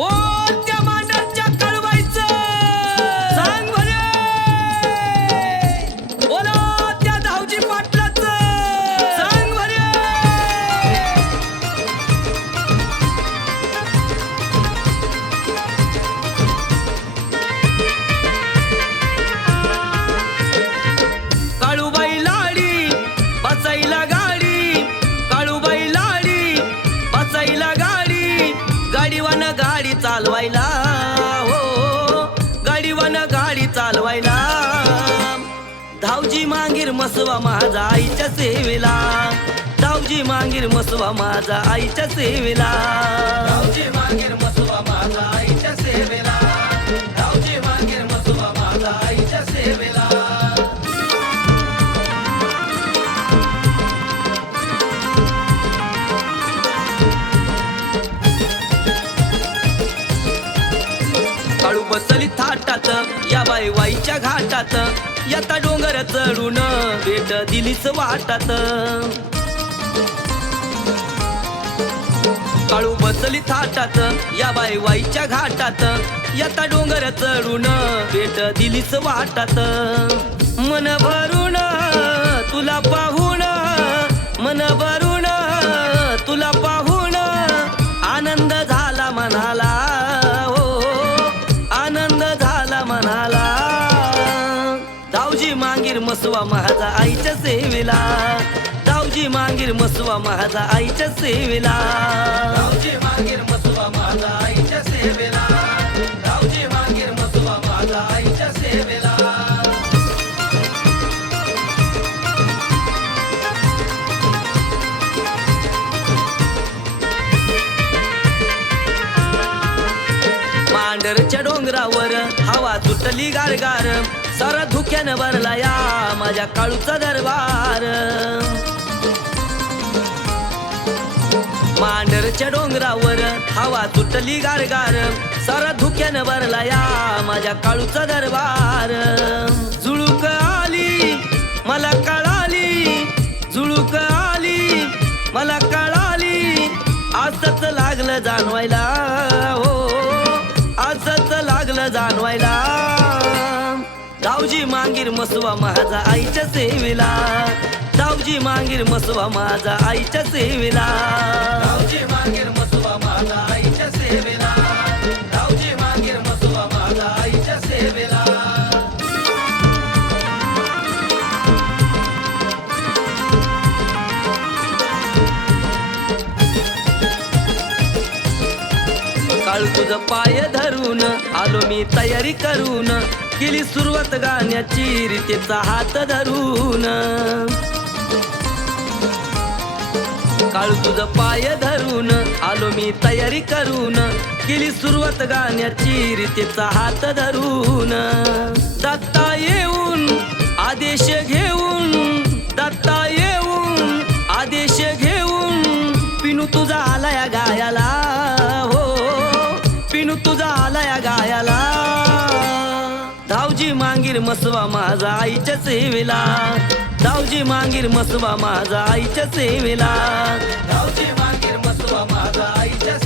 ओ त्या मांडरच्या कळवायचं सांग म्हणे बोला त्या धावजी पाटलाचं सांग म्हणे काळूबाई लाडी बसायला गाडी काळूबाई लाडी बसायला गाडी गाडीवान गाडी चालवायला हो गाडीवान गाडी चालवायला धावजी मांगीर मसवा माझा आईच्या सेवेला धावजी मांगीर मसवा माझा आईच्या सेवेला धावजी मांगीर मसवा माझा आईच्या सेवेला धावजी मांगीर मसवा माझा आईच्या सेवेला काळू बसली थाटात या बाई वाईच्या घाटात येता डोंगर चढून भेट दिलीच वाटात काळू बसली थाटात या बाई वाईच्या घाटात येता डोंगर चढून भेट दिलीच वाटात मन भरून तुला पाहून मन भरून तुला पाहून आनंद झाला मनाला धावजी मांगीर मसवा माझा आईच्या सेवेला धावजी मांगीर मसवा माझा आईच्या सेवेला धावजी मांगीर मसवा माझा आईच्या सेवेला धावजी मांगीर मसवा माझा आईच्या सेवेला मांडरच्या डोंगरावर हवा सुटली गारगार सारा धुक्यानं भरला या माझ्या काळूचा दरबार मांडरच्या डोंगरावर हवा सुटली गारगार सारा धुक्यानं भरला या माझ्या काळूचा दरबार झुळूक आली मला कळाली झुळूक आली मला कळाली असंच लागलं जाणवायला हो असंच लागलं जाणवायला धावजी मांगीर मसवा माझा आईच्या सेवेला धावजी मांगीर मसवा माझा आईच्या सेवेला धावजी मांगीर मसवा माझा आईच्या सेवेला धावजी मांगीर मसवा माझा आईच्या सेवेला काळ तुझं पाय धरून आलो मी तयारी करून केली सुरुवात गाण्याची रीतीचा हात धरून काळ तुझं पाय धरून आलो मी तयारी करून केली सुरुवात गाण्याची रीतीचा हात धरून दत्ता येऊन आदेश घेऊन दत्ता येऊन आदेश घेऊन पिनू तुझा आलाय गायाला हो पिनू तुझा आलाय गायाला धावजी मांगीर मसवा माझा आईच्या सेवेला धावजी मांगीर मसवा माझा आईच्या सेवेला धावजी मांगीर मसवा माझा आईच्या